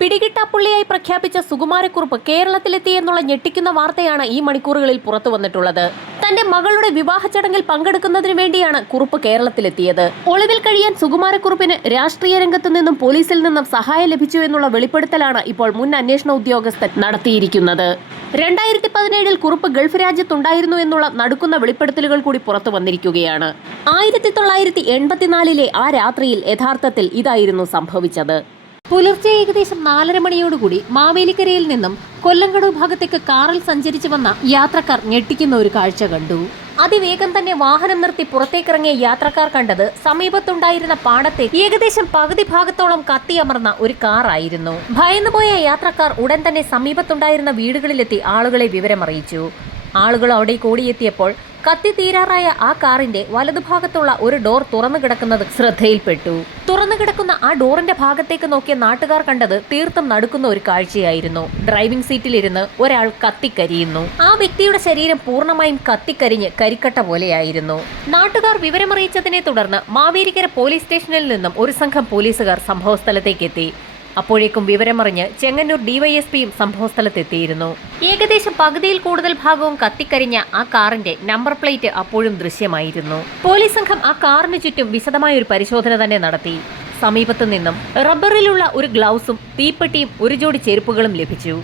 പിടികിട്ടാപ്പുള്ളിയായി പ്രഖ്യാപിച്ച സുകുമാരക്കുറുപ്പ് കേരളത്തിലെത്തിയെന്നുള്ള ഞെട്ടിക്കുന്ന വാർത്തയാണ് ഈ മണിക്കൂറുകളിൽ പുറത്തു വന്നിട്ടുള്ളത്. തന്റെ മകളുടെ വിവാഹ ചടങ്ങിൽ പങ്കെടുക്കുന്നതിന് വേണ്ടിയാണ് കുറുപ്പ് കേരളത്തിലെത്തിയത്. ഒളിവിൽ കഴിയാൻ സുകുമാരക്കുറുപ്പിന് രാഷ്ട്രീയ രംഗത്തു നിന്നും പോലീസിൽ നിന്നും സഹായം ലഭിച്ചു എന്നുള്ള വെളിപ്പെടുത്തലാണ് ഇപ്പോൾ മുൻ അന്വേഷണ ഉദ്യോഗസ്ഥൻ നടത്തിയിരിക്കുന്നത്. 2017 കുറുപ്പ് ഗൾഫ് രാജ്യത്തുണ്ടായിരുന്നു എന്നുള്ള നടുക്കുന്ന വെളിപ്പെടുത്തലുകൾ കൂടി പുറത്തു വന്നിരിക്കുകയാണ്. 1984 ആ രാത്രിയിൽ യഥാർത്ഥത്തിൽ ഇതായിരുന്നു സംഭവിച്ചത്. പുലർച്ചെ ഏകദേശം 4:30 മണിയോടുകൂടി മാവേലിക്കരയിൽ നിന്നും കൊല്ലങ്കടവ് ഭാഗത്തേക്ക് കാറിൽ സഞ്ചരിച്ചു വന്ന യാത്രക്കാർ ഞെട്ടിക്കുന്ന ഒരു കാഴ്ച കണ്ടു. അതിവേഗം തന്നെ വാഹനം നിർത്തി പുറത്തേക്കിറങ്ങിയ യാത്രക്കാർ കണ്ടത് സമീപത്തുണ്ടായിരുന്ന പാടത്തെ ഏകദേശം പകുതി ഭാഗത്തോളം കത്തിയമർന്ന ഒരു കാറായിരുന്നു. ഭയന്നുപോയ യാത്രക്കാർ ഉടൻ തന്നെ സമീപത്തുണ്ടായിരുന്ന വീടുകളിലെത്തി ആളുകളെ വിവരമറിയിച്ചു. ആളുകൾ അവിടേക്ക് ഓടിയെത്തിയപ്പോൾ കത്തി തീരാറായ ആ കാറിന്റെ വലതുഭാഗത്തുള്ള ഒരു ഡോർ തുറന്നു കിടക്കുന്നത് ശ്രദ്ധയിൽപ്പെട്ടു. തുറന്നു കിടക്കുന്ന ആ ഡോറിന്റെ ഭാഗത്തേക്ക് നോക്കിയ നാട്ടുകാർ കണ്ടത് തീർത്തും നടുക്കുന്ന ഒരു കാഴ്ചയായിരുന്നു. ഡ്രൈവിംഗ് സീറ്റിലിരുന്ന് ഒരാൾ കത്തിക്കരിയുന്നു. ആ വ്യക്തിയുടെ ശരീരം പൂർണ്ണമായും കത്തിക്കരിഞ്ഞ് കരിക്കട്ട പോലെയായിരുന്നു. നാട്ടുകാർ വിവരമറിയിച്ചതിനെ തുടർന്ന് മാവേലിക്കര പോലീസ് സ്റ്റേഷനിൽ നിന്നും ഒരു സംഘം പോലീസുകാർ സംഭവസ്ഥലത്തേക്കെത്തി. അപ്പോഴേക്കും വിവരമറിഞ്ഞ് ചെങ്ങന്നൂർ ഡിവൈഎസ്പിയും സംഭവസ്ഥലത്തെത്തിയിരുന്നു. ഏകദേശം പകുതിയിൽ കൂടുതൽ ഭാഗവും കത്തിക്കരിഞ്ഞ ആ കാറിന്റെ നമ്പർ പ്ലേറ്റ് അപ്പോഴും ദൃശ്യമായിരുന്നു. പോലീസ് സംഘം ആ കാറിന് ചുറ്റും വിശദമായ ഒരു പരിശോധന തന്നെ നടത്തി. സമീപത്തു നിന്നും റബ്ബറിലുള്ള ഒരു ഗ്ലൗസും തീപ്പെട്ടിയും ഒരു ജോഡി ചെരുപ്പുകളും ലഭിച്ചു.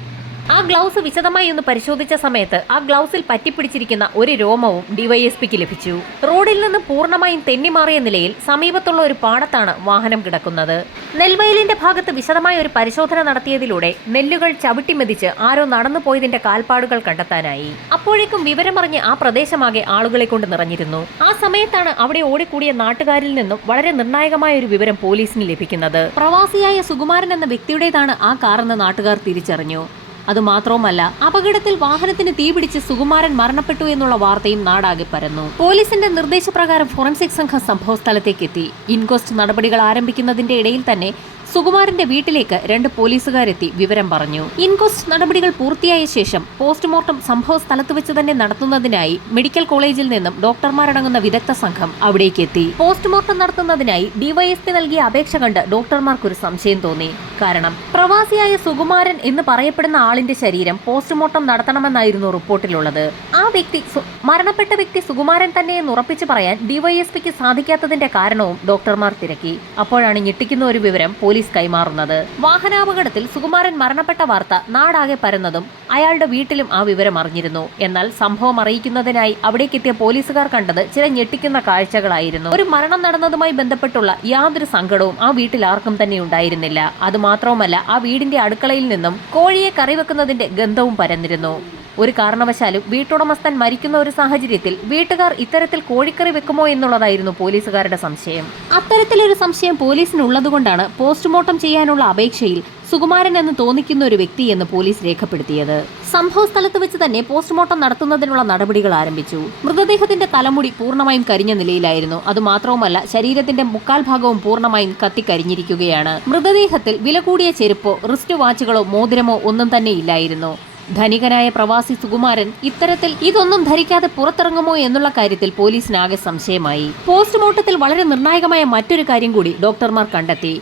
ആ ഗ്ലൗസ് വിശദമായി ഒന്ന് പരിശോധിച്ച സമയത്ത് ആ ഗ്ലൗസിൽ പറ്റിപ്പിടിച്ചിരിക്കുന്ന ഒരു രോമവും ഡിവൈഎസ്പിക്ക് ലഭിച്ചു. റോഡിൽ നിന്ന് പൂർണ്ണമായും തെന്നിമാറിയ നിലയിൽ സമീപത്തുള്ള ഒരു പാടത്താണ് വാഹനം കിടക്കുന്നത്. നെൽവയലിന്റെ ഭാഗത്ത് വിശദമായ ഒരു പരിശോധന നടത്തിയതിലൂടെ നെല്ലുകൾ ചവിട്ടിമെതിച്ച് ആരോ നടന്നു പോയതിന്റെ കാൽപ്പാടുകൾ കണ്ടെത്താനായി. അപ്പോഴേക്കും വിവരമറിഞ്ഞ് ആ പ്രദേശമാകെ ആളുകളെ കൊണ്ട് നിറഞ്ഞിരുന്നു. ആ സമയത്താണ് അവിടെ ഓടിക്കൂടിയ നാട്ടുകാരിൽ നിന്നും വളരെ നിർണായകമായ ഒരു വിവരം പോലീസിന് ലഭിക്കുന്നത്. പ്രവാസിയായ സുകുമാരൻ എന്ന വ്യക്തിയുടേതാണ് ആ കാറെന്ന് നാട്ടുകാർ തിരിച്ചറിഞ്ഞു. അതുമാത്രവുമല്ല, അപകടത്തിൽ വാഹനത്തിന് തീപിടിച്ച് സുകുമാരൻ മരണപ്പെട്ടു എന്നുള്ള വാർത്തയും നാടാകെ പരന്നു. പോലീസിന്റെ നിർദ്ദേശപ്രകാരം ഫോറൻസിക് സംഘം സംഭവസ്ഥലത്തേക്ക് എത്തി. ഇൻക്വസ്റ്റ് നടപടികൾ ആരംഭിക്കുന്നതിന്റെ ഇടയിൽ തന്നെ സുകുമാരന്റെ വീട്ടിലേക്ക് 2 പോലീസുകാരെത്തി വിവരം പറഞ്ഞു. ഇൻക്വസ്റ്റ് നടപടികൾ പൂർത്തിയായ ശേഷം പോസ്റ്റ്മോർട്ടം സംഭവ സ്ഥലത്ത് വെച്ച് തന്നെ നടത്തുന്നതിനായി മെഡിക്കൽ കോളേജിൽ നിന്നും ഡോക്ടർമാരടങ്ങുന്ന വിദഗ്ധ സംഘം അവിടേക്ക് എത്തി. പോസ്റ്റ്മോർട്ടം നടത്തുന്നതിനായി ഡിവൈഎസ്പി നൽകിയ അപേക്ഷ കണ്ട് ഡോക്ടർമാർക്കൊരു സംശയം തോന്നി. കാരണം പ്രവാസിയായ സുകുമാരൻ എന്ന് പറയപ്പെടുന്ന ആളിന്റെ ശരീരം പോസ്റ്റ്മോർട്ടം നടത്തണമെന്നായിരുന്നു റിപ്പോർട്ടിലുള്ളത്. ആ വ്യക്തി മരണപ്പെട്ട വ്യക്തി സുകുമാരൻ തന്നെയെന്ന് ഉറപ്പിച്ചു പറയാൻ ഡിവൈഎസ്പിക്ക് സാധിക്കാത്തതിന്റെ കാരണവും ഡോക്ടർമാർ തിരക്കി. അപ്പോഴാണ് ഞെട്ടിക്കുന്ന ഒരു വിവരം പോലീസ് കൈമാറുന്നത്. വാഹനാപകടത്തിൽ സുകുമാരൻ മരണപ്പെട്ട വാർത്ത നാടാകെ പരന്നതും അയാളുടെ വീട്ടിലും ആ വിവരം അറിഞ്ഞിരുന്നു. എന്നാൽ സംഭവം അറിയിക്കുന്നതിനായി അവിടേക്കെത്തിയ പോലീസുകാർ കണ്ടത് ചില ഞെട്ടിക്കുന്ന കാഴ്ചകളായിരുന്നു. ഒരു മരണം നടന്നതുമായി ബന്ധപ്പെട്ടുള്ള യാതൊരു സങ്കടവും ആ വീട്ടിൽ ആർക്കും തന്നെ ഉണ്ടായിരുന്നില്ല. അതുമാത്രവുമല്ല, ആ വീടിന്റെ അടുക്കളയിൽ നിന്നും കോഴിയെ കറിവെക്കുന്നതിന്റെ ഗന്ധവും പരന്നിരുന്നു. ഒരു കാരണവശാലും വീട്ടുടമസ്ഥൻ മരിക്കുന്ന ഒരു സാഹചര്യത്തിൽ വീട്ടുകാർ ഇത്തരത്തിൽ കോഴിക്കറി വെക്കുമോ എന്നുള്ളതായിരുന്നു പോലീസുകാരുടെ സംശയം. അത്തരത്തിലൊരു സംശയം പോലീസിനുള്ളതുകൊണ്ടാണ് പോസ്റ്റ്മോർട്ടം ചെയ്യാനുള്ള അപേക്ഷയിൽ സുകുമാരൻ എന്ന് തോന്നിക്കുന്ന ഒരു വ്യക്തി എന്ന് പോലീസ് രേഖപ്പെടുത്തിയത്. സംഭവ സ്ഥലത്ത് വെച്ച് തന്നെ പോസ്റ്റ്മോർട്ടം നടത്തുന്നതിനുള്ള നടപടികൾ ആരംഭിച്ചു. മൃതദേഹത്തിന്റെ തലമുടി പൂർണ്ണമായും കരിഞ്ഞ നിലയിലായിരുന്നു. അതുമാത്രവുമല്ല, ശരീരത്തിന്റെ 3/4 ഭാഗവും പൂർണ്ണമായും കത്തിക്കരിഞ്ഞിരിക്കുകയാണ്. മൃതദേഹത്തിൽ വില കൂടിയ ചെരുപ്പോ റിസ്റ്റ് വാച്ചുകളോ മോതിരമോ ഒന്നും തന്നെ ഇല്ലായിരുന്നു. ധനികനായ പ്രവാസി സുകുമാരൻ ഇത്തരത്തിൽ ഇതൊന്നും ധരിക്കാതെ പുറത്തിറങ്ങുമോ എന്നുള്ള കാര്യത്തിൽ പോലീസിനാകെ സംശയമായി. പോസ്റ്റ്മോർട്ടത്തിൽ വളരെ നിർണായകമായ മറ്റൊരു കാര്യം കൂടി ഡോക്ടർമാർ കണ്ടെത്തി.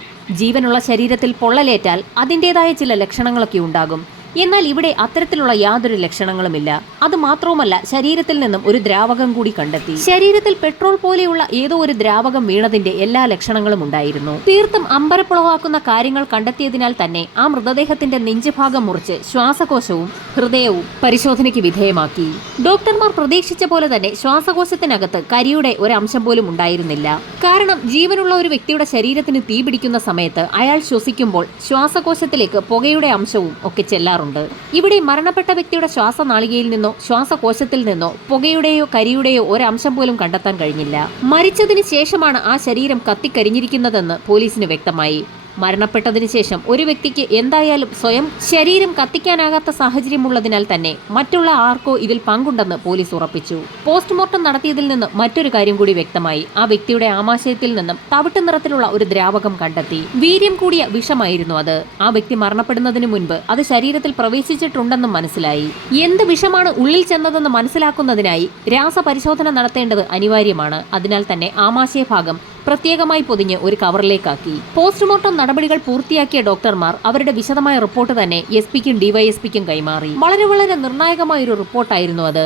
ജീവനുള്ള ശരീരത്തിൽ പൊള്ളലേറ്റാൽ അതിൻ്റെതായ ചില ലക്ഷണങ്ങളൊക്കെ ഉണ്ടാകും. എന്നാൽ ഇവിടെ അത്തരത്തിലുള്ള യാതൊരു ലക്ഷണങ്ങളുമില്ല. അതുമാത്രവുമല്ല, ശരീരത്തിൽ നിന്നും ഒരു ദ്രാവകം കൂടി കണ്ടെത്തി. ശരീരത്തിൽ പെട്രോൾ പോലെയുള്ള ഏതോ ഒരു ദ്രാവകം വീണതിന്റെ എല്ലാ ലക്ഷണങ്ങളും ഉണ്ടായിരുന്നു. തീർത്തും അമ്പരപ്പുളവാക്കുന്ന കാര്യങ്ങൾ കണ്ടെത്തിയതിനാൽ തന്നെ ആ മൃതദേഹത്തിന്റെ നെഞ്ചുഭാഗം മുറിച്ച് ശ്വാസകോശവും ഹൃദയവും പരിശോധനയ്ക്ക് വിധേയമാക്കി. ഡോക്ടർമാർ പ്രതീക്ഷിച്ച പോലെ തന്നെ ശ്വാസകോശത്തിനകത്ത് കരിയുടെ ഒരു അംശം പോലും ഉണ്ടായിരുന്നില്ല. കാരണം ജീവനുള്ള ഒരു വ്യക്തിയുടെ ശരീരത്തിന് തീപിടിക്കുന്ന സമയത്ത് അയാൾ ശ്വസിക്കുമ്പോൾ ശ്വാസകോശത്തിലേക്ക് പുകയുടെ അംശവും ഒക്കെ ചെല്ലാറുണ്ട്. ഇവിടെ മരണപ്പെട്ട വ്യക്തിയുടെ ശ്വാസനാളികയിൽ നിന്നോ ശ്വാസകോശത്തിൽ നിന്നോ പുകയുടെയോ കരിയുടെയോ ഒരംശം പോലും കണ്ടെത്താൻ കഴിഞ്ഞില്ല. മരിച്ചതിന് ശേഷമാണ് ആ ശരീരം കത്തിക്കരിഞ്ഞിരിക്കുന്നതെന്ന് പോലീസിന് വ്യക്തമായി. മരണപ്പെട്ടതിന് ശേഷം ഒരു വ്യക്തിക്ക് എന്തായാലും സ്വയം ശരീരം കത്തിക്കാനാകാത്ത സാഹചര്യമുള്ളതിനാൽ തന്നെ മറ്റുള്ള ആർക്കോ ഇതിൽ പങ്കുണ്ടെന്ന് പോലീസ് ഉറപ്പിച്ചു. പോസ്റ്റ്മോർട്ടം നടത്തിയതിൽ നിന്ന് മറ്റൊരു കാര്യം കൂടി വ്യക്തമായി. ആ വ്യക്തിയുടെ ആമാശയത്തിൽ നിന്നും തവിട്ട് നിറത്തിലുള്ള ഒരു ദ്രാവകം കണ്ടെത്തി. വീര്യം കൂടിയ വിഷമായിരുന്നു അത്. ആ വ്യക്തി മരണപ്പെടുന്നതിന് മുൻപ് അത് ശരീരത്തിൽ പ്രവേശിച്ചിട്ടുണ്ടെന്നും മനസ്സിലായി. എന്ത് വിഷമാണ് ഉള്ളിൽ ചെന്നതെന്ന് മനസ്സിലാക്കുന്നതിനായി രാസപരിശോധന നടത്തേണ്ടത് അനിവാര്യമാണ്. അതിനാൽ തന്നെ ആമാശയ ഭാഗം പ്രത്യേകമായി പൊതിഞ്ഞ് ഒരു കവറിലേക്കാക്കി. പോസ്റ്റ്മോർട്ടം നടപടികൾ പൂർത്തിയാക്കിയ ഡോക്ടർമാർ അവരുടെ വിശദമായ റിപ്പോർട്ട് തന്നെ SP-ക്കും DYSP-ക്കും കൈമാറി. വളരെ നിർണായകമായ ഒരു റിപ്പോർട്ടായിരുന്നു അത്.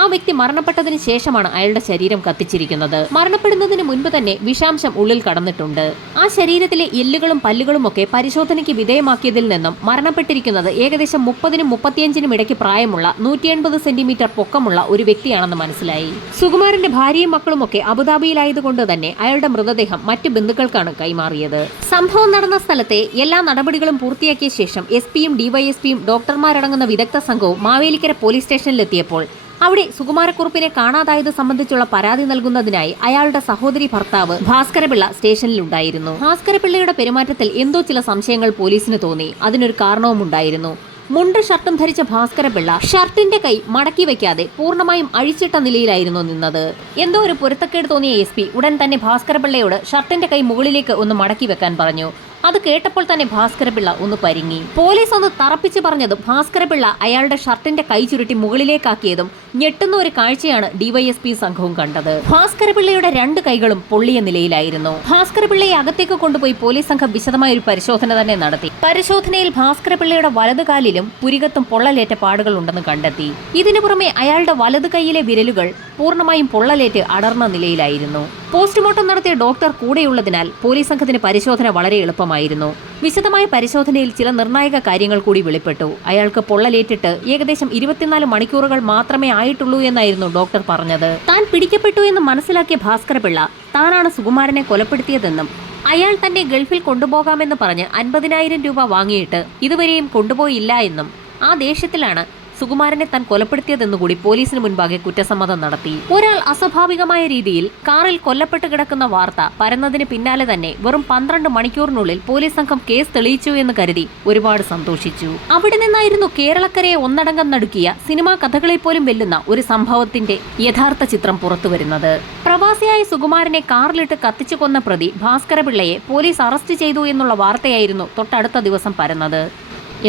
ആ വ്യക്തി മരണപ്പെട്ടതിന് ശേഷമാണ് അയാളുടെ ശരീരം കത്തിച്ചിരിക്കുന്നത്. മരണപ്പെടുന്നതിന് മുൻപ് തന്നെ വിഷാംശം ഉള്ളിൽ കടന്നിട്ടുണ്ട്. ആ ശരീരത്തിലെ എല്ലുകളും പല്ലുകളും ഒക്കെ പരിശോധനയ്ക്ക് വിധേയമാക്കിയതിൽ നിന്നും മരണപ്പെട്ടിരിക്കുന്നത് ഏകദേശം 30-നും 35-നും ഇടയ്ക്ക് പ്രായമുള്ള 180 സെന്റിമീറ്റർ പൊക്കമുള്ള ഒരു വ്യക്തിയാണെന്ന് മനസ്സിലായി. സുകുമാരന്റെ ഭാര്യയും മക്കളുമൊക്കെ അബുദാബിയിലായതുകൊണ്ട് തന്നെ അയാളുടെ മൃതദേഹം മറ്റു ബന്ധുക്കൾക്കാണ് കൈമാറിയത്. സംഭവം നടന്ന സ്ഥലത്തെ എല്ലാ നടപടികളും പൂർത്തിയാക്കിയ ശേഷം SP-യും DYSP-യും ഡോക്ടർമാരടങ്ങുന്ന വിദഗ്ധ സംഘവും മാവേലിക്കര പോലീസ് സ്റ്റേഷനിലെത്തിയപ്പോൾ അവിടെ സുകുമാരക്കുറുപ്പിനെ കാണാതായത് സംബന്ധിച്ചുള്ള പരാതി നൽകുന്നതിനായി അയാളുടെ സഹോദരി ഭർത്താവ് ഭാസ്കരപിള്ള സ്റ്റേഷനിലുണ്ടായിരുന്നു. ഭാസ്കരപിള്ളയുടെ പെരുമാറ്റത്തിൽ എന്തോ ചില സംശയങ്ങൾ പോലീസിന് തോന്നി. അതിനൊരു കാരണവും ഉണ്ടായിരുന്നു. മുണ്ട് ഷർട്ടും ധരിച്ച ഭാസ്കരപിള്ള ഷർട്ടിന്റെ കൈ മടക്കി വെക്കാതെ പൂർണ്ണമായും അഴിച്ചിട്ട നിലയിലായിരുന്നു നിന്നത്. എന്തോ ഒരു പൊരുത്തക്കേട് തോന്നിയ SP ഉടൻ തന്നെ ഭാസ്കരപിള്ളയോട് ഷർട്ടിന്റെ കൈ മുകളിലേക്ക് ഒന്ന് മടക്കി വെക്കാൻ പറഞ്ഞു. അത് കേട്ടപ്പോൾ തന്നെ ഭാസ്കരപിള്ള ഒന്ന് പരിങ്ങി. പോലീസ് ഒന്ന് തറപ്പിച്ച് പറഞ്ഞതും ഭാസ്കരപിള്ള അയാളുടെ ഷർട്ടിന്റെ കൈ ചുരുട്ടി മുകളിലേക്കാക്കിയതും ഞെട്ടുന്ന ഒരു കാഴ്ചയാണ് DYSP സംഘവും കണ്ടത്. ഭാസ്കരപിള്ളയുടെ 2 കൈകളും പൊള്ളിയ നിലയിലായിരുന്നു. ഭാസ്കരപിള്ളയെ അകത്തേക്ക് കൊണ്ടുപോയി പോലീസ് സംഘം വിശദമായ ഒരു പരിശോധന തന്നെ നടത്തി. പരിശോധനയിൽ ഭാസ്കരപിള്ളയുടെ വലത് കാലിലും പുരികത്തും പൊള്ളലേറ്റ പാടുകൾ ഉണ്ടെന്ന് കണ്ടെത്തി. ഇതിനു പുറമെ അയാളുടെ വലത് കൈയിലെ വിരലുകൾ പൂർണ്ണമായും പൊള്ളലേറ്റ് അടർന്ന നിലയിലായിരുന്നു. പോസ്റ്റ്മോർട്ടം നടത്തിയ ഡോക്ടർ കൂടെയുള്ളതിനാൽ പോലീസ് സംഘത്തിന് പരിശോധന വളരെ എളുപ്പമായിരുന്നു. വിശദമായ പരിശോധനയിൽ ചില നിർണായക കാര്യങ്ങൾ കൂടി വെളിപ്പെട്ടു. അയാൾക്ക് പൊള്ളലേറ്റിട്ട് ഏകദേശം 24 മണിക്കൂറുകൾ മാത്രമേ ആയിട്ടുള്ളൂ എന്നായിരുന്നു ഡോക്ടർ പറഞ്ഞത്. താൻ പിടിക്കപ്പെട്ടു എന്ന് മനസ്സിലാക്കിയ ഭാസ്കരപിള്ള താനാണ് സുകുമാരനെ കൊലപ്പെടുത്തിയതെന്നും അയാൾ തന്നെ ഗൾഫിൽ കൊണ്ടുപോകാമെന്ന് പറഞ്ഞ് 50,000 രൂപ വാങ്ങിയിട്ട് ഇതുവരെയും കൊണ്ടുപോയില്ല എന്നും ആ ദേഷ്യത്തിലാണ് സുകുമാരനെ താൻ കൊലപ്പെടുത്തിയതെന്നുകൂടി പോലീസിന് മുൻപാകെ കുറ്റസമ്മതം നടത്തി. ഒരാൾ അസ്വാഭാവികമായ രീതിയിൽ കാറിൽ കൊല്ലപ്പെട്ട് കിടക്കുന്ന വാർത്ത പരന്നതിന് പിന്നാലെ തന്നെ വെറും 12 മണിക്കൂറിനുള്ളിൽ പോലീസ് സംഘം കേസ് തെളിയിച്ചു എന്ന് കരുതി ഒരുപാട് സന്തോഷിച്ചു. അവിടെ നിന്നായിരുന്നു കേരളക്കരയെ ഒന്നടങ്കം നടുക്കിയ സിനിമാ കഥകളെ പോലും വെല്ലുന്ന ഒരു സംഭവത്തിന്റെ യഥാർത്ഥ ചിത്രം പുറത്തുവരുന്നത്. പ്രവാസിയായ സുകുമാരനെ കാറിലിട്ട് കത്തിച്ചു കൊന്ന പ്രതി ഭാസ്കരപിള്ളയെ പോലീസ് അറസ്റ്റ് ചെയ്തു എന്നുള്ള വാർത്തയായിരുന്നു തൊട്ടടുത്ത ദിവസം പരന്നത്.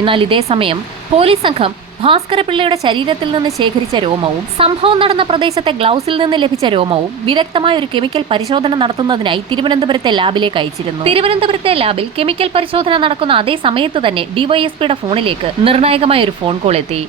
എന്നാൽ ഇതേ സമയം പോലീസ് സംഘം ഭാസ്കരപിള്ളയുടെ ശരീരത്തിൽ നിന്ന് ശേഖരിച്ച രോമവും സംഭവം നടന്ന പ്രദേശത്തെ ഗ്ലൗസിൽ നിന്ന് ലഭിച്ച രോമവും വിദഗ്ധമായ ഒരു കെമിക്കൽ പരിശോധന നടത്തുന്നതിനായി തിരുവനന്തപുരത്തെ ലാബിലേക്ക് അയച്ചിരുന്നു. തിരുവനന്തപുരത്തെ ലാബിൽ കെമിക്കൽ പരിശോധന നടക്കുന്ന അതേ സമയത്ത് തന്നെ DYSP-യുടെ ഫോണിലേക്ക് നിർണായകമായ ഒരു ഫോൺ കോൾ എത്തി.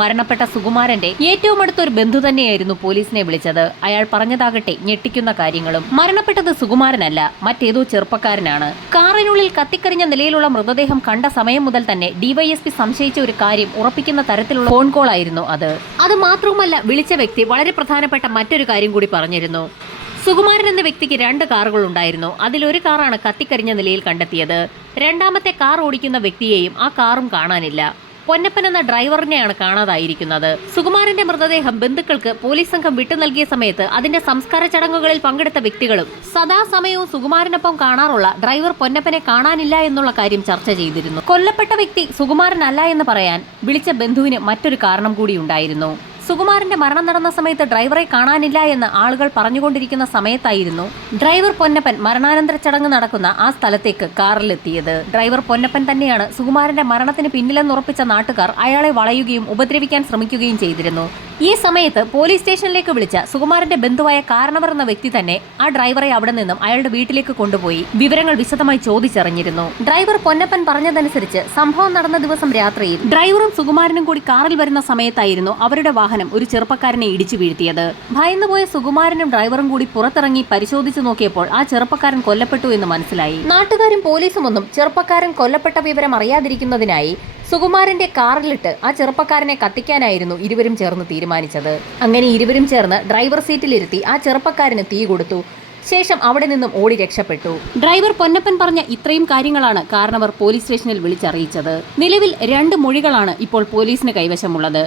മരണപ്പെട്ട സുകുമാരന്റെ ഏറ്റവും അടുത്തൊരു ബന്ധു തന്നെയായിരുന്നു പോലീസിനെ വിളിച്ചത്. അയാൾ പറഞ്ഞതാകട്ടെ ഞെട്ടിക്കുന്ന കാര്യങ്ങളും. മരണപ്പെട്ടത് സുകുമാരനല്ല, മറ്റേതോ ചെറുപ്പക്കാരനാണ്. കാറിനുള്ളിൽ കത്തിക്കരിഞ്ഞ നിലയിലുള്ള മൃതദേഹം കണ്ട സമയം മുതൽ തന്നെ DYSP സംശയിച്ച ഒരു കാര്യം ഉറപ്പിക്കുന്ന തരത്തിലുള്ള ഫോൺ കോൾ ആയിരുന്നു അത്. അത് മാത്രവുമല്ല, വിളിച്ച വ്യക്തി വളരെ പ്രധാനപ്പെട്ട മറ്റൊരു കാര്യം കൂടി പറഞ്ഞിരുന്നു. സുകുമാരൻ എന്ന വ്യക്തിക്ക് 2 കാറുകൾ ഉണ്ടായിരുന്നു. അതിലൊരു കാറാണ് കത്തിക്കരിഞ്ഞ നിലയിൽ കണ്ടെത്തിയത്. രണ്ടാമത്തെ കാർ ഓടിക്കുന്ന വ്യക്തിയെയും ആ കാറും കാണാനില്ല. പൊന്നപ്പൻ എന്ന ഡ്രൈവറിനെയാണ് കാണാതായിരിക്കുന്നത്. സുകുമാരന്റെ മൃതദേഹം ബന്ധുക്കൾക്ക് പോലീസ് സംഘം വിട്ടു നൽകിയ സമയത്ത് അതിന്റെ സംസ്കാര ചടങ്ങുകളിൽ പങ്കെടുത്ത വ്യക്തികളും സദാസമയവും സുകുമാരനൊപ്പം കാണാറുള്ള ഡ്രൈവർ പൊന്നപ്പനെ കാണാനില്ല എന്നുള്ള കാര്യം ചർച്ച ചെയ്തിരുന്നു. കൊല്ലപ്പെട്ട വ്യക്തി സുകുമാരനല്ല എന്ന് പറയാൻ വിളിച്ച ബന്ധുവിന് മറ്റൊരു കാരണം കൂടി ഉണ്ടായിരുന്നു. സുകുമാരന്റെ മരണം നടന്ന സമയത്ത് ഡ്രൈവറെ കാണാനില്ല എന്ന് ആളുകൾ പറഞ്ഞുകൊണ്ടിരിക്കുന്ന സമയത്തായിരുന്നു ഡ്രൈവർ പൊന്നപ്പൻ മരണാനന്തര ചടങ്ങ് നടക്കുന്ന ആ സ്ഥലത്തേക്ക് കാറിലെത്തിയത്. ഡ്രൈവർ പൊന്നപ്പൻ തന്നെയാണ് സുകുമാരന്റെ മരണത്തിന് പിന്നിലെന്നുറപ്പിച്ച നാട്ടുകാർ അയാളെ വളയുകയും ഉപദ്രവിക്കാൻ ശ്രമിക്കുകയും ചെയ്തിരുന്നു. ഈ സമയത്ത് പോലീസ് സ്റ്റേഷനിലേക്ക് വിളിച്ച സുകുമാരന്റെ ബന്ധുവായ കാരണവർ എന്ന വ്യക്തി തന്നെ ആ ഡ്രൈവറെ അവിടെ നിന്നും അയാളുടെ വീട്ടിലേക്ക് കൊണ്ടുപോയി വിവരങ്ങൾ വിശദമായി ചോദിച്ചറിഞ്ഞിരുന്നു. ഡ്രൈവർ പൊന്നപ്പൻ പറഞ്ഞതനുസരിച്ച് സംഭവം നടന്ന ദിവസം രാത്രിയിൽ ഡ്രൈവറും സുകുമാരനും കൂടി കാറിൽ വരുന്ന സമയത്തായിരുന്നു അവരുടെ വാഹനം ഒരു ചെറുപ്പക്കാരനെ ഇടിച്ചു വീഴ്ത്തിയത്. ഭയന്നുപോയ സുകുമാരനും ഡ്രൈവറും കൂടി പുറത്തിറങ്ങി പരിശോധിച്ചു നോക്കിയപ്പോൾ ആ ചെറുപ്പക്കാരൻ കൊല്ലപ്പെട്ടു എന്ന് മനസ്സിലായി. നാട്ടുകാരും പോലീസും ഒന്നും ചെറുപ്പക്കാരൻ കൊല്ലപ്പെട്ട വിവരം അറിയാതിരിക്കുന്നതിനായി സുകുമാരന്റെ കാറിലിട്ട് ആ ചെറുപ്പക്കാരനെ കത്തിക്കാനായിരുന്നു ഇരുവരും ചേർന്ന് തീരുമാനിച്ചത്. അങ്ങനെ ഇരുവരും ചേർന്ന് ഡ്രൈവർ സീറ്റിലിരുത്തി ആ ചെറുപ്പക്കാരന് തീ കൊടുത്തു. ശേഷം അവിടെ നിന്നും ഓടി രക്ഷപ്പെട്ടു. ഡ്രൈവർ പൊന്നപ്പൻ പറഞ്ഞ ഇത്രയും കാര്യങ്ങളാണ് കാരണവർ പോലീസ് സ്റ്റേഷനിൽ വിളിച്ചറിയിച്ചത്. നിലവിൽ 2 മൊഴികളാണ് ഇപ്പോൾ പോലീസിന് കൈവശമുള്ളത്.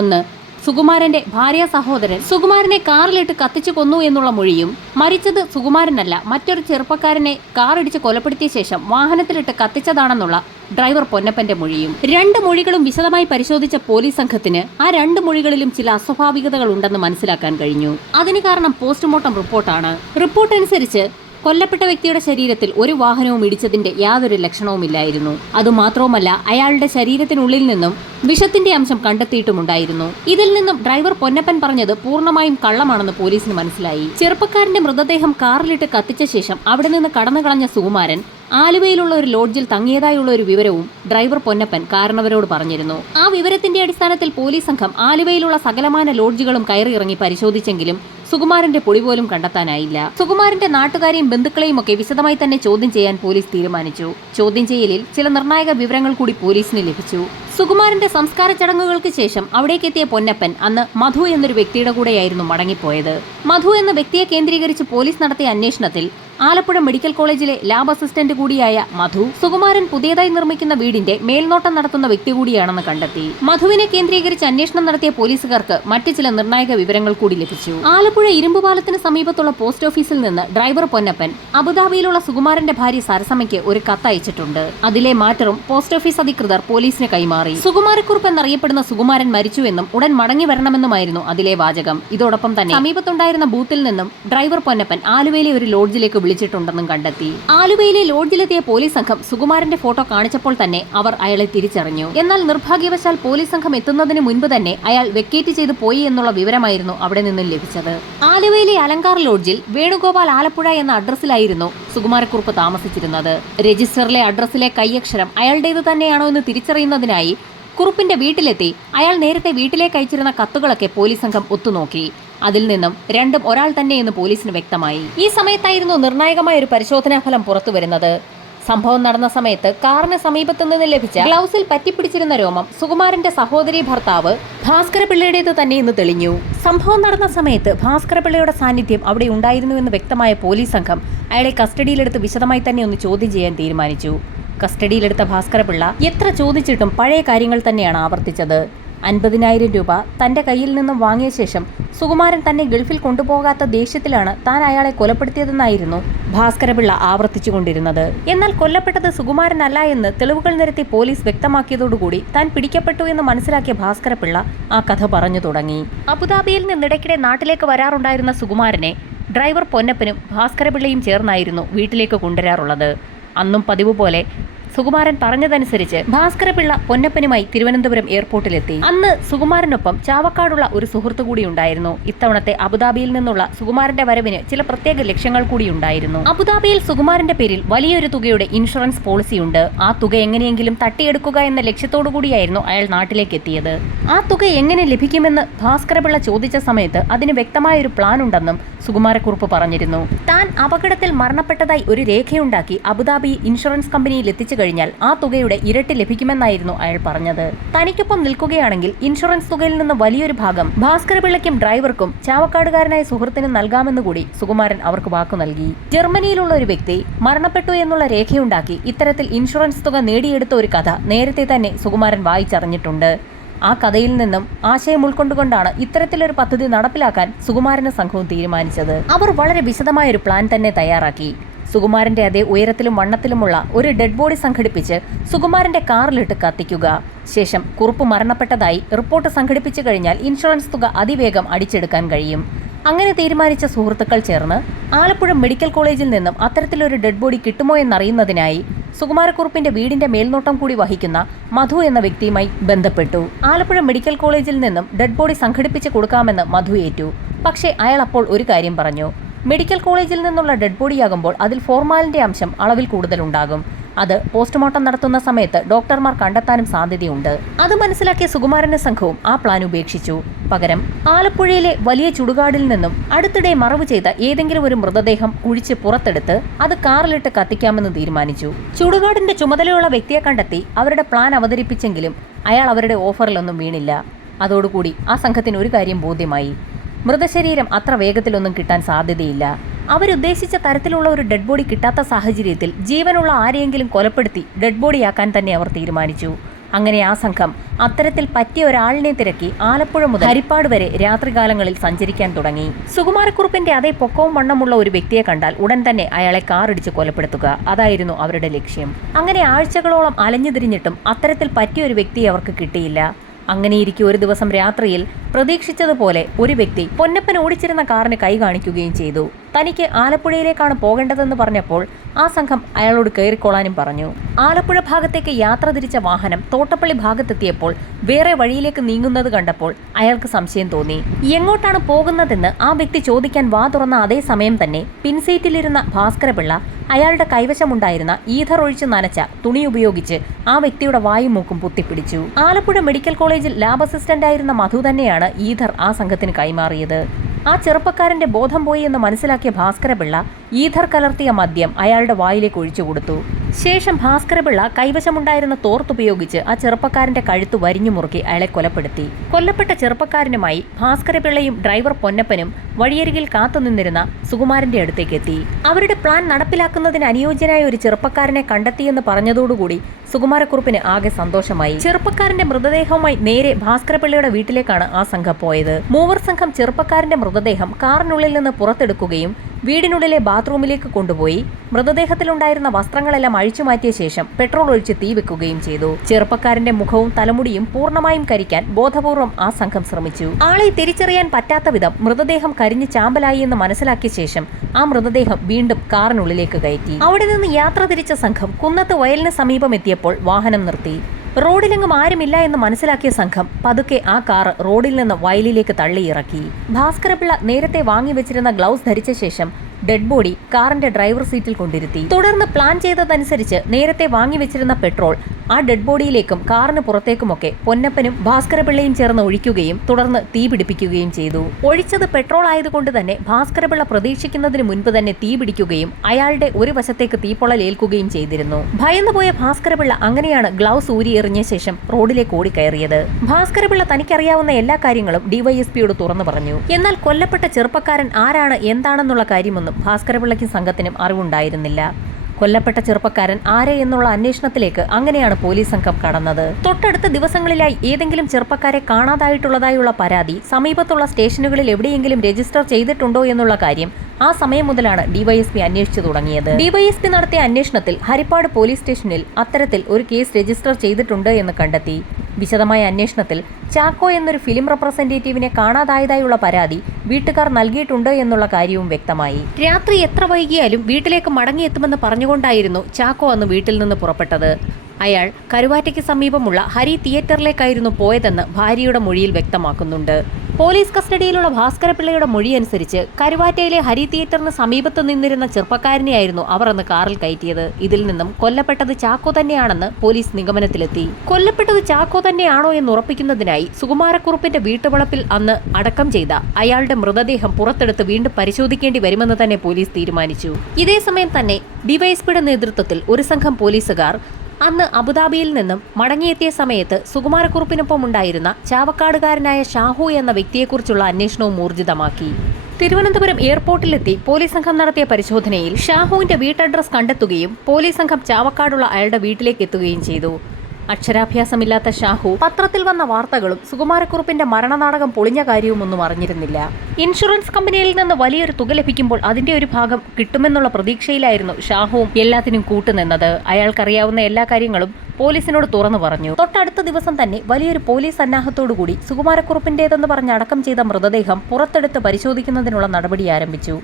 ഒന്ന്, സുകുമാരന്റെ ഭാര്യ സഹോദരൻ സുകുമാരനെ കാറിലിട്ട് കത്തിച്ചു കൊന്നു എന്നുള്ള മൊഴിയും, മരിച്ചത് സുകുമാരനല്ല മറ്റൊരു ചെറുപ്പക്കാരനെ കാറിടിച്ച് കൊലപ്പെടുത്തിയ ശേഷം വാഹനത്തിലിട്ട് കത്തിച്ചതാണെന്നുള്ള ഡ്രൈവർ പൊന്നപ്പന്റെ മൊഴിയും. 2 മൊഴികളും വിശദമായി പരിശോധിച്ച പോലീസ് സംഘത്തിന് ആ 2 മൊഴികളിലും ചില അസ്വാഭാവികതകൾ ഉണ്ടെന്ന് മനസ്സിലാക്കാൻ കഴിഞ്ഞു. അതിന് കാരണം പോസ്റ്റ്മോർട്ടം റിപ്പോർട്ടാണ്. റിപ്പോർട്ട് അനുസരിച്ച് കൊല്ലപ്പെട്ട വ്യക്തിയുടെ ശരീരത്തിൽ ഒരു വാഹനവും ഇടിച്ചതിന്റെ യാതൊരു ലക്ഷണവുമില്ലായിരുന്നു. അതുമാത്രവുമല്ല, അയാളുടെ ശരീരത്തിനുള്ളിൽ നിന്നും വിഷത്തിന്റെ അംശം കണ്ടെത്തിയിട്ടുമുണ്ടായിരുന്നു. ഇതിൽ നിന്നും ഡ്രൈവർ പൊന്നപ്പൻ പറഞ്ഞത് പൂർണ്ണമായും കള്ളമാണെന്ന് പോലീസിന് മനസ്സിലായി. ചെറുപ്പക്കാരന്റെ മൃതദേഹം കാറിലിട്ട് കത്തിച്ച ശേഷം അവിടെ നിന്ന് കടന്നു കളഞ്ഞ സുകുമാരൻ ആലുവയിലുള്ള ഒരു ലോഡ്ജിൽ തങ്ങിയതായുള്ള ഒരു വിവരവും ഡ്രൈവർ പൊന്നപ്പൻ കാരണവരോട് പറഞ്ഞിരുന്നു. ആ വിവരത്തിന്റെ അടിസ്ഥാനത്തിൽ പോലീസ് സംഘം ആലുവയിലുള്ള സകലമാന ലോഡ്ജുകളും കയറിയിറങ്ങി പരിശോധിച്ചെങ്കിലും സുകുമാരന്റെ പൊടി പോലും കണ്ടെത്താനായില്ല. സുകുമാരന്റെ നാട്ടുകാരെയും ബന്ധുക്കളെയും ഒക്കെ വിശദമായി തന്നെ ചോദ്യം ചെയ്യാൻ പോലീസ് തീരുമാനിച്ചു. ചോദ്യം ചെയ്യലിൽ ചില നിർണായക വിവരങ്ങൾ കൂടി പോലീസിന് ലഭിച്ചു. സുകുമാരന്റെ സംസ്കാര ചടങ്ങുകൾക്ക് ശേഷം അവിടേക്കെത്തിയ പൊന്നപ്പൻ അന്ന് മധു എന്നൊരു വ്യക്തിയുടെ കൂടെയായിരുന്നു മടങ്ങിപ്പോയത്. മധു എന്ന വ്യക്തിയെ കേന്ദ്രീകരിച്ച് പോലീസ് നടത്തിയ അന്വേഷണത്തിൽ ആലപ്പുഴ മെഡിക്കൽ കോളേജിലെ ലാബ് അസിസ്റ്റന്റ് കൂടിയായ മധു സുകുമാരൻ പുതിയതായി നിർമ്മിക്കുന്ന വീടിന്റെ മേൽനോട്ടം നടത്തുന്ന വ്യക്തി കൂടിയാണെന്ന് കണ്ടെത്തി. മധുവിനെ കേന്ദ്രീകരിച്ച് അന്വേഷണം നടത്തിയ പോലീസുകാർക്ക് മറ്റ് ചില നിർണായക വിവരങ്ങൾ കൂടി ലഭിച്ചു. ആലപ്പുഴ ഇരുമ്പുപാലത്തിന് സമീപത്തുള്ള പോസ്റ്റ് ഓഫീസിൽ നിന്ന് ഡ്രൈവർ പൊന്നപ്പൻ അബുദാബിയിലുള്ള സുകുമാരന്റെ ഭാര്യ സരസമ്മയ്ക്ക് ഒരു കത്ത് അയച്ചിട്ടുണ്ട്. അതിലെ മാറ്ററും പോസ്റ്റ് ഓഫീസ് അധികൃതർ പോലീസിന് കൈമാറി. സുകുമാരക്കുറുപ്പ് എന്നറിയപ്പെടുന്ന സുകുമാരൻ മരിച്ചുവെന്നും ഉടൻ മടങ്ങി വരണമെന്നുമായിരുന്നു അതിലെ വാചകം. ഇതോടൊപ്പം തന്നെ സമീപത്തുണ്ടായിരുന്ന ബൂത്തിൽ നിന്നും ഡ്രൈവർ പൊന്നപ്പൻ ആലുവയിലെ ഒരു ലോഡ്ജിലേക്ക് വിളിച്ചിട്ടുണ്ടെന്നും കണ്ടെത്തി. ആലുവയിലെ ലോഡ്ജിലെത്തിയ പോലീസ് സംഘം സുകുമാരന്റെ ഫോട്ടോ കാണിച്ചപ്പോൾ തന്നെ അവർ അയാളെ തിരിച്ചറിഞ്ഞു. എന്നാൽ നിർഭാഗ്യവശാൽ പോലീസ് സംഘം എത്തുന്നതിന് മുൻപ് തന്നെ അയാൾ വെക്കേറ്റ് ചെയ്തു പോയി എന്നുള്ള വിവരമായിരുന്നു അവിടെ നിന്നും ലഭിച്ചത്. ആലുവയിലെ അലങ്കാർ ലോഡ്ജിൽ വേണുഗോപാൽ ആലപ്പുഴ എന്ന അഡ്രസ്സിലായിരുന്നു സുകുമാരക്കുറുപ്പ് താമസിച്ചിരുന്നത്. രജിസ്റ്ററിലെ അഡ്രസ്സിലെ കൈയക്ഷരം അയാളുടേത് തന്നെയാണോ എന്ന് തിരിച്ചറിയുന്നതിനായി കുറുപ്പിന്റെ വീട്ടിലെത്തി അയാൾ നേരത്തെ വീട്ടിലേക്ക് അയച്ചിരുന്ന കത്തുകളൊക്കെ പോലീസ് സംഘം ഒത്തുനോക്കി. അതിൽ നിന്നും രണ്ടും ഒരാൾ തന്നെയെന്ന് പോലീസിന് വ്യക്തമായി. ഈ സമയത്തായിരുന്നു നിർണായകമായ ഒരു പരിശോധനാ ഫലം പുറത്തുവരുന്നത്. സംഭവം നടന്ന സമയത്ത് കാറിന് സമീപത്തു നിന്ന് ലഭിച്ച ഗ്ലൗസിൽ പറ്റിപ്പിടിച്ചിരുന്ന രോമം സുകുമാരന്റെ സഹോദരി ഭർത്താവ് ഭാസ്കരപിള്ളയുടേത് തന്നെയെന്ന് തെളിഞ്ഞു. സംഭവം നടന്ന സമയത്ത് ഭാസ്കരപിള്ളയുടെ സാന്നിധ്യം അവിടെ ഉണ്ടായിരുന്നുവെന്ന് വ്യക്തമായ പോലീസ് സംഘം അയാളെ കസ്റ്റഡിയിലെടുത്ത് വിശദമായി തന്നെ ഒന്ന് ചോദ്യം ചെയ്യാൻ തീരുമാനിച്ചു. കസ്റ്റഡിയിലെടുത്ത ഭാസ്കരപിള്ള എത്ര ചോദിച്ചിട്ടും പഴയ കാര്യങ്ങൾ തന്നെയാണ് ആവർത്തിച്ചത്. 50,000 രൂപ തന്റെ കയ്യിൽ നിന്നും വാങ്ങിയ ശേഷം സുകുമാരൻ തന്നെ ഗൾഫിൽ കൊണ്ടുപോകാത്ത ദേഷ്യത്തിലാണ് താൻ അയാളെ കൊലപ്പെടുത്തിയതെന്നായിരുന്നു ഭാസ്കരപിള്ള ആവർത്തിച്ചുകൊണ്ടിരുന്നത്. എന്നാൽ കൊല്ലപ്പെട്ടത് സുകുമാരനല്ല എന്ന് തെളിവുകൾ നിരത്തി പോലീസ് വ്യക്തമാക്കിയതോടുകൂടി താൻ പിടിക്കപ്പെട്ടു എന്ന് മനസ്സിലാക്കിയ ഭാസ്കരപിള്ള ആ കഥ പറഞ്ഞു തുടങ്ങി. അബുദാബിയിൽ നിന്നിടയ്ക്കിടെ നാട്ടിലേക്ക് വരാറുണ്ടായിരുന്ന സുകുമാരനെ ഡ്രൈവർ പൊന്നപ്പനും ഭാസ്കരപിള്ളയും ചേർന്നായിരുന്നു വീട്ടിലേക്ക് കൊണ്ടുവരാറുള്ളത്. അന്നും പതിവ് പോലെ സുകുമാരൻ പറഞ്ഞതനുസരിച്ച് ഭാസ്കരപിള്ള പൊന്നപ്പനുമായി തിരുവനന്തപുരം എയർപോർട്ടിലെത്തി. അന്ന് സുകുമാരനൊപ്പം ചാവക്കാടുള്ള ഒരു സുഹൃത്തു കൂടി ഉണ്ടായിരുന്നു. ഇത്തവണത്തെ അബുദാബിയിൽ നിന്നുള്ള സുകുമാരന്റെ വരവിന് ചില പ്രത്യേക ലക്ഷ്യങ്ങൾ കൂടി ഉണ്ടായിരുന്നു. അബുദാബിയിൽ സുകുമാരന്റെ പേരിൽ വലിയൊരു തുകയുടെ ഇൻഷുറൻസ് പോളിസിയുണ്ട്. ആ തുക എങ്ങനെയെങ്കിലും തട്ടിയെടുക്കുക എന്ന ലക്ഷ്യത്തോടു കൂടിയായിരുന്നു അയാൾ നാട്ടിലേക്ക് എത്തിയത്. ആ തുക എങ്ങനെ ലഭിക്കുമെന്ന് ഭാസ്കരപിള്ള ചോദിച്ച സമയത്ത് അതിന് വ്യക്തമായൊരു പ്ലാൻ ഉണ്ടെന്നും സുകുമാരക്കുറുപ്പ് പറഞ്ഞിരുന്നു. താൻ അപകടത്തിൽ മരണപ്പെട്ടതായി ഒരു രേഖയുണ്ടാക്കി അബുദാബി ഇൻഷുറൻസ് കമ്പനിയിൽ എത്തിച്ചു കഴിഞ്ഞാൽ ആ തുകയുടെ ഇരട്ടി ലഭിക്കുമെന്നായിരുന്നു അയാൾ പറഞ്ഞത്. തനിക്കൊപ്പം നിൽക്കുകയാണെങ്കിൽ ഇൻഷുറൻസ് തുകയിൽ നിന്ന് വലിയൊരു ഭാഗം ഭാസ്കരപിള്ളയ്ക്കും ഡ്രൈവർക്കും ചാവക്കാടുകാരനായ സുഹൃത്തിനും നൽകാമെന്നുകൂടി സുകുമാരൻ അവർക്ക് വാക്കു നൽകി. ജർമ്മനിയിലുള്ള ഒരു വ്യക്തി മരണപ്പെട്ടു എന്നുള്ള രേഖയുണ്ടാക്കി ഇത്തരത്തിൽ ഇൻഷുറൻസ് തുക നേടിയെടുത്ത ഒരു കഥ നേരത്തെ തന്നെ സുകുമാരൻ വായിച്ചറിഞ്ഞിട്ടുണ്ട്. ആ കഥയിൽ നിന്നും ആശയം ഉൾക്കൊണ്ടുകൊണ്ടാണ് ഇത്തരത്തിലൊരു പദ്ധതി നടപ്പിലാക്കാൻ സുകുമാരന്റെ സംഘവും തീരുമാനിച്ചത്. അവർ വളരെ വിശദമായൊരു പ്ലാൻ തന്നെ തയ്യാറാക്കി. സുകുമാരന്റെ അതേ ഉയരത്തിലും വണ്ണത്തിലുമുള്ള ഒരു ഡെഡ് ബോഡി സംഘടിപ്പിച്ച് സുകുമാരന്റെ കാറിലിട്ട് കത്തിക്കുക. ശേഷം കുറുപ്പ് മരണപ്പെട്ടതായി റിപ്പോർട്ട് സംഘടിപ്പിച്ചു കഴിഞ്ഞാൽ ഇൻഷുറൻസ് തുക അതിവേഗം അടിച്ചെടുക്കാൻ കഴിയും. അങ്ങനെ തീരുമാനിച്ച സുഹൃത്തുക്കൾ ചേർന്ന് ആലപ്പുഴ മെഡിക്കൽ കോളേജിൽ നിന്നും അത്തരത്തിലൊരു ഡെഡ് ബോഡി കിട്ടുമോ എന്നറിയുന്നതിനായി സുകുമാരക്കുറുപ്പിന്റെ വീടിന്റെ മേൽനോട്ടം കൂടി വഹിക്കുന്ന മധു എന്ന വ്യക്തിയുമായി ബന്ധപ്പെട്ടു. ആലപ്പുഴ മെഡിക്കൽ കോളേജിൽ നിന്നും ഡെഡ് ബോഡി സംഘടിപ്പിച്ച് കൊടുക്കാമെന്ന് മധു ഏറ്റു. പക്ഷേ അയാൾ അപ്പോൾ ഒരു കാര്യം പറഞ്ഞു. മെഡിക്കൽ കോളേജിൽ നിന്നുള്ള ഡെഡ് ബോഡിയാകുമ്പോൾ അതിൽ ഫോർമാലിന്റെ അംശം അളവിൽ കൂടുതലുണ്ടാകും. അത് പോസ്റ്റ്മോർട്ടം നടത്തുന്ന സമയത്ത് ഡോക്ടർമാർ കണ്ടെത്താനും സാധ്യതയുണ്ട്. അത് മനസ്സിലാക്കിയ സുകുമാരന്റെ സംഘവും ആ പ്ലാൻ ഉപേക്ഷിച്ചു. പകരം ആലപ്പുഴയിലെ വലിയ ചുടുകാടിൽ നിന്നും അടുത്തിടെ മറവ് ചെയ്ത ഏതെങ്കിലും ഒരു മൃതദേഹം കുഴിച്ച് പുറത്തെടുത്ത് അത് കാറിലിട്ട് കത്തിക്കാമെന്ന് തീരുമാനിച്ചു. ചുടുകാടിന്റെ ചുമതലയുള്ള വ്യക്തിയെ കണ്ടെത്തി അവരുടെ പ്ലാൻ അവതരിപ്പിച്ചെങ്കിലും അയാൾ അവരുടെ ഓഫറിലൊന്നും വീണില്ല. അതോടുകൂടി ആ സംഘത്തിന് ഒരു കാര്യം ബോധ്യമായി. മൃതശരീരം അത്ര വേഗത്തിലൊന്നും കിട്ടാൻ സാധ്യതയില്ല. അവരുദ്ദേശിച്ച തരത്തിലുള്ള ഒരു ഡെഡ് ബോഡി കിട്ടാത്ത സാഹചര്യത്തിൽ ജീവനുള്ള ആരെയെങ്കിലും കൊലപ്പെടുത്തി ഡെഡ് ബോഡിയാക്കാൻ തന്നെ അവർ തീരുമാനിച്ചു. അങ്ങനെ ആ സംഘം അത്തരത്തിൽ പറ്റിയ ഒരാളിനെ തിരക്കി ആലപ്പുഴ മുതൽ ഹരിപ്പാട് വരെ രാത്രികാലങ്ങളിൽ സഞ്ചരിക്കാൻ തുടങ്ങി. സുകുമാരക്കുറുപ്പിന്റെ അതേ പൊക്കവും വണ്ണമുള്ള ഒരു വ്യക്തിയെ കണ്ടാൽ ഉടൻ തന്നെ അയാളെ കാറിടിച്ച് കൊലപ്പെടുത്തുക, അതായിരുന്നു അവരുടെ ലക്ഷ്യം. അങ്ങനെ ആഴ്ചകളോളം അലഞ്ഞുതിരിഞ്ഞിട്ടും അത്തരത്തിൽ പറ്റിയ ഒരു വ്യക്തിയെ അവർക്ക് കിട്ടിയില്ല. അങ്ങനെയിരിക്കെ ഒരു ദിവസം രാത്രിയിൽ പ്രതീക്ഷിച്ചതുപോലെ ഒരു വ്യക്തി പൊന്നപ്പൻ ഓടിച്ചിരുന്ന കാറിന് കൈ കാണിക്കുകയും ചെയ്തു. തനിക്ക് ആലപ്പുഴയിലേക്കാണ് പോകേണ്ടതെന്ന് പറഞ്ഞപ്പോൾ ആ സംഘം അയാളോട് കയറിക്കൊള്ളാനും പറഞ്ഞു. ആലപ്പുഴ ഭാഗത്തേക്ക് യാത്ര തിരിച്ച വാഹനം തോട്ടപ്പള്ളി ഭാഗത്തെത്തിയപ്പോൾ വേറെ വഴിയിലേക്ക് നീങ്ങുന്നത് കണ്ടപ്പോൾ അയാൾക്ക് സംശയം തോന്നി. എങ്ങോട്ടാണ് പോകുന്നതെന്ന് ആ വ്യക്തി ചോദിക്കാൻ വാ തുറന്ന അതേ സമയം തന്നെ പിൻസീറ്റിലിരുന്ന ഭാസ്കരപിള്ള അയാളുടെ കൈവശമുണ്ടായിരുന്ന ഈഥർ ഒഴിച്ച് നനച്ച തുണി ഉപയോഗിച്ച് ആ വ്യക്തിയുടെ വായും മൂക്കും പൊത്തിപ്പിടിച്ചു. ആലപ്പുഴ മെഡിക്കൽ കോളേജിൽ ലാബ് അസിസ്റ്റന്റായിരുന്ന മധു തന്നെയാണ് ഈഥർ ആ സംഘത്തിന് കൈമാറിയത്. ആ ചെറുപ്പക്കാരന്റെ ബോധം പോയി എന്ന് മനസ്സിലാക്കിയ ഭാസ്കരപിള്ള ഈഥർ കലർത്തിയ മദ്യം അയാളുടെ വായിലേക്ക് ഒഴിച്ചു കൊടുത്തു. ശേഷം ഭാസ്കരപിള്ള കൈവശമുണ്ടായിരുന്ന തോർത്തുപയോഗിച്ച് ആ ചെറുപ്പക്കാരന്റെ കഴുത്ത് വരിഞ്ഞു മുറുക്കി അയാളെ കൊലപ്പെടുത്തി. കൊല്ലപ്പെട്ട ചെറുപ്പക്കാരനുമായി ഭാസ്കരപിള്ളയും ഡ്രൈവർ പൊന്നപ്പനും വഴിയരികിൽ കാത്തുനിന്നിരുന്ന സുകുമാരന്റെ അടുത്തേക്ക് എത്തി. അവരുടെ പ്ലാൻ നടപ്പിലാക്കുന്നതിന് അനുയോജ്യനായ ഒരു ചെറുപ്പക്കാരനെ കണ്ടെത്തിയെന്ന് പറഞ്ഞതോടുകൂടി സുകുമാരക്കുറുപ്പിന് ആകെ സന്തോഷമായി. ചെറുപ്പക്കാരന്റെ മൃതദേഹവുമായി നേരെ ഭാസ്കരപിള്ളയുടെ വീട്ടിലേക്കാണ് ആ സംഘം പോയത്. മൂവർ സംഘം ചെറുപ്പക്കാരന്റെ മൃതദേഹം കാറിനുള്ളിൽ നിന്ന് പുറത്തെടുക്കുകയും വീടിനുള്ളിലെ ബാത്റൂമിലേക്ക് കൊണ്ടുപോയി മൃതദേഹത്തിലുണ്ടായിരുന്ന വസ്ത്രങ്ങളെല്ലാം അഴിച്ചുമാറ്റിയ ശേഷം പെട്രോൾ ഒഴിച്ച് തീ വെക്കുകയും ചെയ്തു. ചെറുപ്പക്കാരന്റെ മുഖവും തലമുടിയും പൂർണ്ണമായും കരിക്കാൻ ബോധപൂർവം ആ സംഘം ശ്രമിച്ചു. ആളെ തിരിച്ചറിയാൻ പറ്റാത്ത വിധം മൃതദേഹം കരിഞ്ഞ് ചാമ്പലായി എന്ന് മനസ്സിലാക്കിയ ശേഷം ആ മൃതദേഹം വീണ്ടും കാറിനുള്ളിലേക്ക് കയറ്റി. അവിടെ നിന്ന് യാത്ര തിരിച്ച സംഘം കുന്നത്ത് വയലിന് സമീപം എത്തിയപ്പോൾ വാഹനം നിർത്തി. റോഡിലെങ്ങും ആരുമില്ല എന്ന് മനസ്സിലാക്കിയ സംഘം പതുക്കെ ആ കാർ റോഡിൽ നിന്ന് വയലിലേക്ക് തള്ളിയിറക്കി. ഭാസ്കരപിള്ള നേരത്തെ വാങ്ങിവെച്ചിരുന്ന ഗ്ലൗസ് ധരിച്ച ശേഷം ഡെഡ് ബോഡി കാറിന്റെ ഡ്രൈവർ സീറ്റിൽ കൊണ്ടിരുത്തി. തുടർന്ന് പ്ലാൻ ചെയ്തതനുസരിച്ച് നേരത്തെ വാങ്ങിവെച്ചിരുന്ന പെട്രോൾ ആ ഡെഡ് ബോഡിയിലേക്കും കാറിന് പുറത്തേക്കുമൊക്കെ പൊന്നപ്പനും ഭാസ്കരപിള്ളയും ചേർന്ന് ഒഴിക്കുകയും തുടർന്ന് തീ പിടിപ്പിക്കുകയും ചെയ്തു. ഒഴിച്ചത് പെട്രോൾ ആയതുകൊണ്ട് തന്നെ ഭാസ്കരപിള്ള പ്രതീക്ഷിക്കുന്നതിന് മുൻപ് തന്നെ തീ പിടിക്കുകയും അയാളുടെ ഒരു വശത്തേക്ക് തീപ്പൊള്ളൽ ഏൽക്കുകയും ചെയ്തിരുന്നു. ഭയന്നുപോയ ഭാസ്കരപിള്ള അങ്ങനെയാണ് ഗ്ലൗസ് ഊരി എറിഞ്ഞ ശേഷം റോഡിലേക്ക് ഓടിക്കയറിയത്. ഭാസ്കരപിള്ള തനിക്കറിയാവുന്ന എല്ലാ കാര്യങ്ങളും ഡിവൈഎസ്പിയോട് തുറന്നു പറഞ്ഞു. എന്നാൽ കൊല്ലപ്പെട്ട ചെറുപ്പക്കാരൻ ആരാണ് എന്താണെന്നുള്ള കാര്യമൊന്നും ഭാസ്കരപിള്ളയ്ക്കും സംഘത്തിനും അറിവുണ്ടായിരുന്നില്ല. കൊല്ലപ്പെട്ട ചെറുപ്പക്കാരൻ ആരെ എന്നുള്ള അന്വേഷണത്തിലേക്ക് അങ്ങനെയാണ് പോലീസ് സംഘം കടന്നത്. തൊട്ടടുത്ത ദിവസങ്ങളിലായി ഏതെങ്കിലും ചെറുപ്പക്കാരെ കാണാതായിട്ടുള്ളതായുള്ള പരാതി സമീപത്തുള്ള സ്റ്റേഷനുകളിൽ എവിടെയെങ്കിലും രജിസ്റ്റർ ചെയ്തിട്ടുണ്ടോ എന്നുള്ള കാര്യം ആ സമയം മുതലാണ് ഡിവൈഎസ്പി അന്വേഷിച്ചു തുടങ്ങിയത്. ഡിവൈഎസ്പി നടത്തിയ അന്വേഷണത്തിൽ ഹരിപ്പാട് പോലീസ് സ്റ്റേഷനിൽ അത്തരത്തിൽ ഒരു കേസ് രജിസ്റ്റർ ചെയ്തിട്ടുണ്ട് എന്ന് കണ്ടെത്തി. വിശദമായ അന്വേഷണത്തിൽ ചാക്കോ എന്നൊരു ഫിലിം റെപ്രസെന്റേറ്റീവിനെ കാണാതായതായുള്ള പരാതി വീട്ടുകാർ നൽകിയിട്ടുണ്ട് എന്നുള്ള കാര്യവും വ്യക്തമായി. രാത്രി എത്ര വൈകിയാലും വീട്ടിലേക്ക് മടങ്ങിയെത്തുമെന്ന് പറഞ്ഞുകൊണ്ടായിരുന്നു ചാക്കോ അന്ന് വീട്ടിൽ നിന്ന് പുറപ്പെട്ടത്. അയാൾ കരുവാറ്റയ്ക്ക് സമീപമുള്ള ഹരി തിയേറ്ററിലേക്കായിരുന്നു പോയതെന്ന് ഭാര്യയുടെ മൊഴിയിൽ വ്യക്തമാക്കുന്നുണ്ട്. പോലീസ് കസ്റ്റഡിയിലുള്ള ഭാസ്കരപിള്ളയുടെ മൊഴിയനുസരിച്ച് കരുവാറ്റയിലെ ഹരി തിയേറ്ററിന് സമീപത്ത് നിന്നിരുന്ന ചെറുപ്പക്കാരനെയായിരുന്നു അവർ അന്ന് കാറിൽ കയറ്റിയത്. ഇതിൽ നിന്നും കൊല്ലപ്പെട്ടത് ചാക്കോ തന്നെയാണെന്ന് പോലീസ് നിഗമനത്തിലെത്തി. കൊല്ലപ്പെട്ടത് ചാക്കോ തന്നെയാണോ എന്ന് ഉറപ്പിക്കുന്നതിനായി സുകുമാരക്കുറുപ്പിന്റെ വീട്ടുവളപ്പിൽ അന്ന് അടക്കം ചെയ്ത അയാളുടെ മൃതദേഹം പുറത്തെടുത്ത് വീണ്ടും പരിശോധിക്കേണ്ടി വരുമെന്ന് തന്നെ പോലീസ് തീരുമാനിച്ചു. ഇതേസമയം തന്നെ ഡിവൈഎസ്പിയുടെ നേതൃത്വത്തിൽ ഒരു സംഘം പോലീസുകാർ അന്ന് അബുദാബിയിൽ നിന്നും മടങ്ങിയെത്തിയ സമയത്ത് സുകുമാരക്കുറുപ്പിനൊപ്പം ഉണ്ടായിരുന്ന ചാവക്കാടുകാരനായ ഷാഹു എന്ന വ്യക്തിയെക്കുറിച്ചുള്ള അന്വേഷണവും ഊർജിതമാക്കി. തിരുവനന്തപുരം എയർപോർട്ടിലെത്തി പോലീസ് സംഘം നടത്തിയ പരിശോധനയിൽ ഷാഹുവിന്റെ വീട്ടഡ്രസ് കണ്ടെത്തുകയും പോലീസ് സംഘം ചാവക്കാടുള്ള അയാളുടെ വീട്ടിലേക്ക് എത്തുകയും ചെയ്തു. അക്ഷരാഭ്യാസമില്ലാത്ത ഷാഹു പത്രത്തിൽ വന്ന വാർത്തകളും സുകുമാരക്കുറുപ്പിന്റെ മരണനാടകം പൊളിഞ്ഞ കാര്യവും ഒന്നും അറിഞ്ഞിരുന്നില്ല. ഇൻഷുറൻസ് കമ്പനിയിൽ നിന്ന് വലിയൊരു തുക ലഭിക്കുമ്പോൾ അതിന്റെ ഒരു ഭാഗം കിട്ടുമെന്നുള്ള പ്രതീക്ഷയിലായിരുന്നു ഷാഹുവും എല്ലാത്തിനും കൂട്ടുനിന്നത്. അയാൾക്കറിയാവുന്ന എല്ലാ കാര്യങ്ങളും പോലീസിനോട് തുറന്നു പറഞ്ഞു. തൊട്ടടുത്ത ദിവസം തന്നെ വലിയൊരു പോലീസ് സന്നാഹത്തോടുകൂടി സുകുമാരക്കുറുപ്പിന്റേതെന്ന് പറഞ്ഞ് അടക്കം ചെയ്ത മൃതദേഹം പുറത്തെടുത്ത് പരിശോധിക്കുന്നതിനുള്ള നടപടി ആരംഭിച്ചു.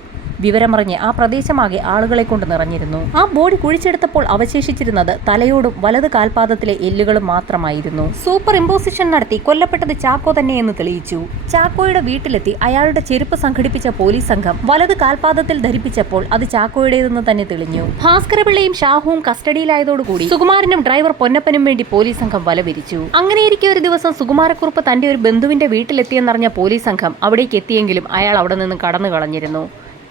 വിവരമറിഞ്ഞ് ആ പ്രദേശമാകെ ആളുകളെ കൊണ്ട് നിറഞ്ഞിരുന്നു. ആ ബോഡി കുഴിച്ചെടുത്തപ്പോൾ അവശേഷിച്ചിരുന്നത് തലയോടും വലത് കാൽപാദത്തിലെ എല്ലുകളും മാത്രമായിരുന്നു. സൂപ്പർ ഇമ്പോസിഷൻ നടത്തി കൊല്ലപ്പെട്ടത് ചാക്കോ തന്നെയെന്ന് തെളിയിച്ചു. ചാക്കോയുടെ വീട്ടിലെത്തി അയാളുടെ ചെരുപ്പ് സംഘടിപ്പിച്ച പോലീസ് സംഘം വലത് കാൽപാദത്തിൽ ധരിപ്പിച്ചപ്പോൾ അത് ചാക്കോയുടേതെന്ന് തന്നെ തെളിഞ്ഞു. ഭാസ്കരപിള്ളയും ഷാഹുവും കസ്റ്റഡിയിലായതോടുകൂടി സുകുമാരനും ഡ്രൈവർ പൊന്നപ്പനും വേണ്ടി പോലീസ് സംഘം വലവിരിച്ചു. അങ്ങനെയിരിക്കെ ഒരു ദിവസം സുകുമാരക്കുറുപ്പ് തന്റെ ഒരു ബന്ധുവിന്റെ വീട്ടിലെത്തിയെന്നറിഞ്ഞ പോലീസ് സംഘം അവിടേക്ക് എത്തിയെങ്കിലും അയാൾ അവിടെ നിന്ന് കടന്നു കളഞ്ഞിരുന്നു.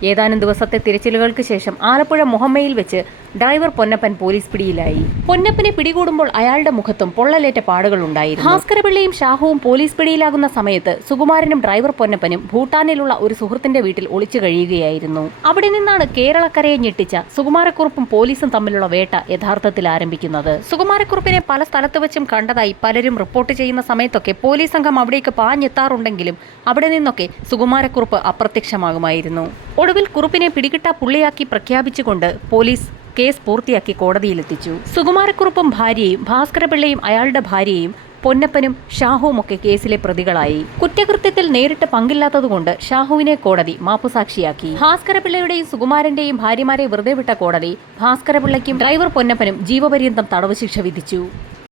ഏതാനും ദിവസത്തെ തിരച്ചിലുകൾക്ക് ശേഷം ആലപ്പുഴ മുഹമ്മയിൽ വെച്ച് ഡ്രൈവർ പൊന്നപ്പൻ പോലീസ് പിടിയിലായി. പൊന്നപ്പനെ പിടികൂടുമ്പോൾ അയാളുടെ മുഖത്തും പൊള്ളലേറ്റ പാടുകൾ ഉണ്ടായിരുന്നു. ഭാസ്കരപിള്ളയും ഷാഹുവും പോലീസ് പിടിയിലാകുന്ന സമയത്ത് സുകുമാരനും ഡ്രൈവർ പൊന്നപ്പനും ഭൂട്ടാനിലുള്ള ഒരു സുഹൃത്തിന്റെ വീട്ടിൽ ഒളിച്ചു കഴിയുകയായിരുന്നു. അവിടെ നിന്നാണ് കേരളക്കരയെ ഞെട്ടിച്ച സുകുമാരക്കുറുപ്പും പോലീസും തമ്മിലുള്ള വേട്ട യഥാർത്ഥത്തിൽ ആരംഭിക്കുന്നത്. സുകുമാരക്കുറുപ്പിനെ പല സ്ഥലത്ത് വെച്ചും കണ്ടതായി പലരും റിപ്പോർട്ട് ചെയ്യുന്ന സമയത്തൊക്കെ പോലീസ് സംഘം അവിടേക്ക് പാഞ്ഞെത്താറുണ്ടെങ്കിലും അവിടെ നിന്നൊക്കെ സുകുമാരക്കുറുപ്പ് അപ്രത്യക്ഷമാകുമായിരുന്നു. ഒടുവിൽ കുറുപ്പിനെ പിടികിട്ടാ പുള്ളിയാക്കി പ്രഖ്യാപിച്ചുകൊണ്ട് പോലീസ് കേസ് പൂർത്തിയാക്കി കോടതിയിലെത്തിച്ചു. സുകുമാരക്കുറുപ്പും ഭാര്യയും ഭാസ്കരപിള്ളയും അയാളുടെ ഭാര്യയും പൊന്നപ്പനും ഷാഹുവുമൊക്കെ കേസിലെ പ്രതികളായി. കുറ്റകൃത്യത്തിൽ നേരിട്ട് പങ്കില്ലാത്തതുകൊണ്ട് ഷാഹുവിനെ കോടതി മാപ്പുസാക്ഷിയാക്കി. ഭാസ്കരപിള്ളയുടെയും സുകുമാരന്റെയും ഭാര്യമാരെ വെറുതെ വിട്ട കോടതി ഭാസ്കരപിള്ളയ്ക്കും ഡ്രൈവർ പൊന്നപ്പനും ജീവപര്യന്തം തടവ് ശിക്ഷ വിധിച്ചു.